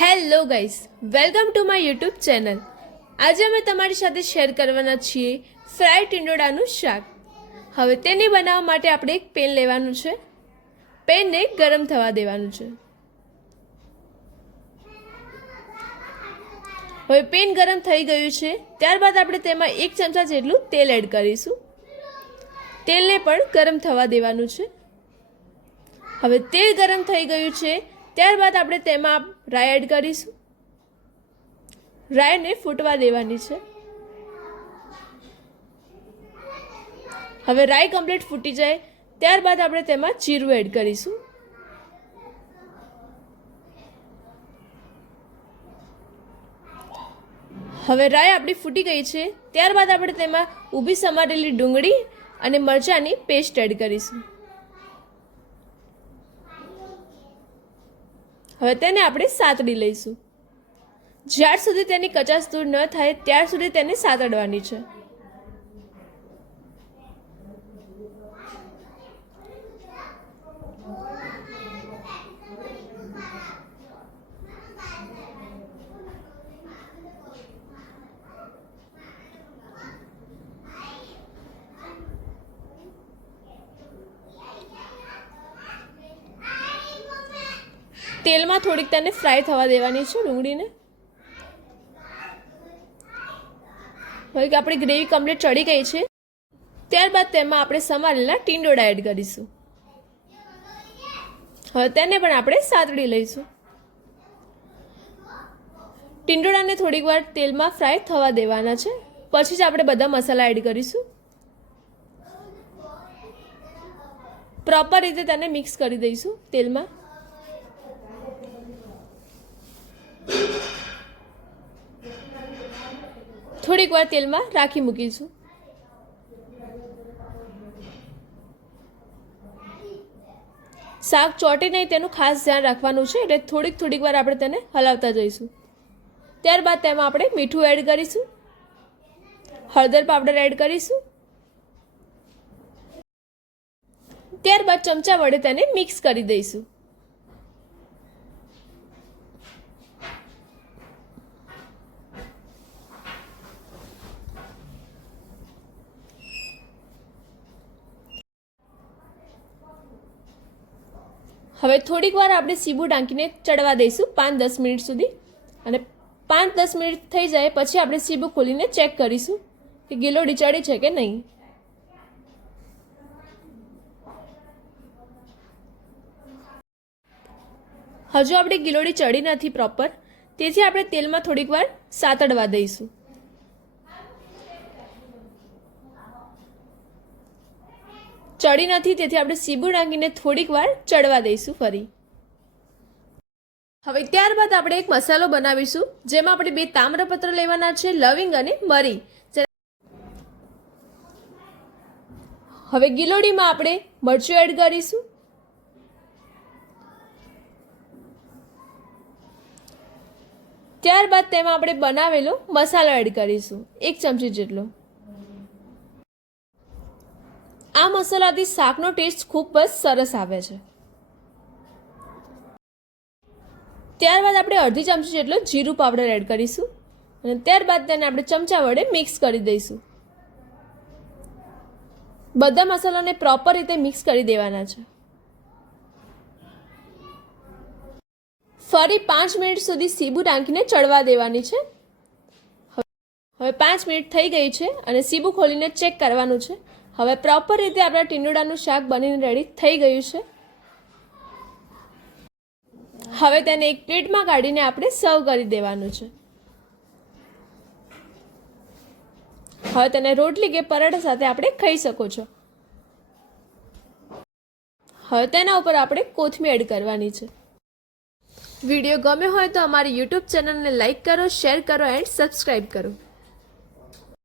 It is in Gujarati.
Hello guys, welcome to my YouTube channel. આજે અમે તમારી સાથે શેર કરવાના છીએ ફ્રાઈડ ટીંડોળાનું શાક. હવે તેને બનાવવા માટે આપણે એક પેન લેવાનું છે. પેનને ગરમ થવા દેવાનું છે. હવે પેન ગરમ થઈ ગયું છે. ત્યારબાદ આપણે તેમાં 1 ચમચા જેટલું તેલ એડ કરીશું. તેલને પણ ગરમ થવા દેવાનું છે. હવે તેલ ગરમ થઈ ગયું છે. ત્યારબાદ આપણે તેમાં રાઈ એડ કરીશું. રાઈને ફૂટવા દેવાની છે. હવે રાઈ કમ્પ્લીટ ફૂટી જાય ત્યારબાદ આપણે તેમાં જીરું એડ કરીશું. હવે રાઈ આપણી ફૂટી ગઈ છે. ત્યારબાદ આપણે તેમાં ઊભી સમારેલી ડુંગળી અને મરચાંની પેસ્ટ એડ કરીશું. હવે તેને આપણે સાતડી લઈશું. જ્યાર સુધી તેની કચાશ દૂર ન થાય ત્યાર સુધી તેને સાતડવાની છે. તેલમાં થોડીક તેને ફ્રાય થવા દેવાની છે ડુંગળીને. હવે કે આપણી ગ્રેવી કમ્પ્લીટ ચડી ગઈ છે. ત્યારબાદ તેમાં આપણે સમારેલા ટીંડોળા એડ કરીશું. હવે તેને પણ આપણે સાતડી લઈશું. ટીંડોળાને થોડીક વાર તેલમાં ફ્રાય થવા દેવાના છે. પછી જ આપણે બધા મસાલા એડ કરીશું. પ્રોપર રીતે તેને મિક્સ કરી દઈશું તેલમાં. થોડીક વાર તેલમાં રાખી મૂકીશું. શાક ચોટે નહીં તેનું ખાસ ધ્યાન રાખવાનું છે, એટલે થોડીક વાર આપણે તેને હલાવતા જઈશું. ત્યારબાદ તેમાં આપણે મીઠું એડ કરીશું, હળદર પાવડર એડ કરીશું. ત્યારબાદ ચમચા વડે તેને મિક્સ કરી દઈશું. હવે થોડીક વાર આપણે સીબું ઢાંકીને ચડવા દઈશું 5-10 મિનિટ સુધી. અને 5-10 મિનિટ થઈ જાય પછી આપણે સીબું ખોલીને ચેક કરીશું કે ગિલોડી ચડી છે કે નહીં. હજુ આપણી ગિલોડી ચડી નથી પ્રોપર, તેથી આપણે તેલમાં થોડીક વાર સાતડવા દઈશું. ચડી નથી તેથી આપણે સીબું ઢાંકીને થોડીક વાર ચડવા દઈશું ફરી. હવે ત્યારબાદ આપણે એક મસાલો બનાવીશું, જેમાં આપણે 2 તામ્રપત્ર લેવાના છે, લવિંગ અને મરી. હવે ગિલોડીમાં આપણે મરચું એડ કરીશું. ત્યારબાદ તેમાં આપણે બનાવેલો મસાલો એડ કરીશું, 1 ચમચી જેટલો. આ મસાલાથી શાકનો ટેસ્ટ ખૂબ જ સરસ આવે છે. ત્યારબાદ આપણે અડધી ચમચી જેટલો જીરું પાવડર એડ કરીશું અને ત્યારબાદ તેને આપણે ચમચા વડે મિક્સ કરી દઈશું. બધા મસાલાને પ્રોપર રીતે મિક્સ કરી દેવાના છે. ફરી 5 મિનિટ સુધી સીબું ઢાંકીને ચડવા દેવાની છે. હવે 5 મિનિટ થઈ ગઈ છે અને સીબું ખોલીને ચેક કરવાનું છે. હવે પ્રોપર રીતે આપણા ટીંડોળાનું શાક બનીને રેડી થઈ ગયું છે. હવે તેને એક પ્લેટમાં કાઢીને આપણે સર્વ કરી દેવાનું છે. હવે તેને રોટલી કે પરાઠા સાથે આપણે ખાઈ શકો છો. હવે તેના ઉપર આપણે કોથમીર એડ કરવાની છે. વિડીયો ગમ્યો હોય તો અમારી યુટ્યુબ ચેનલને લાઈક કરો, શેર કરો એન્ડ સબસ્ક્રાઈબ કરો.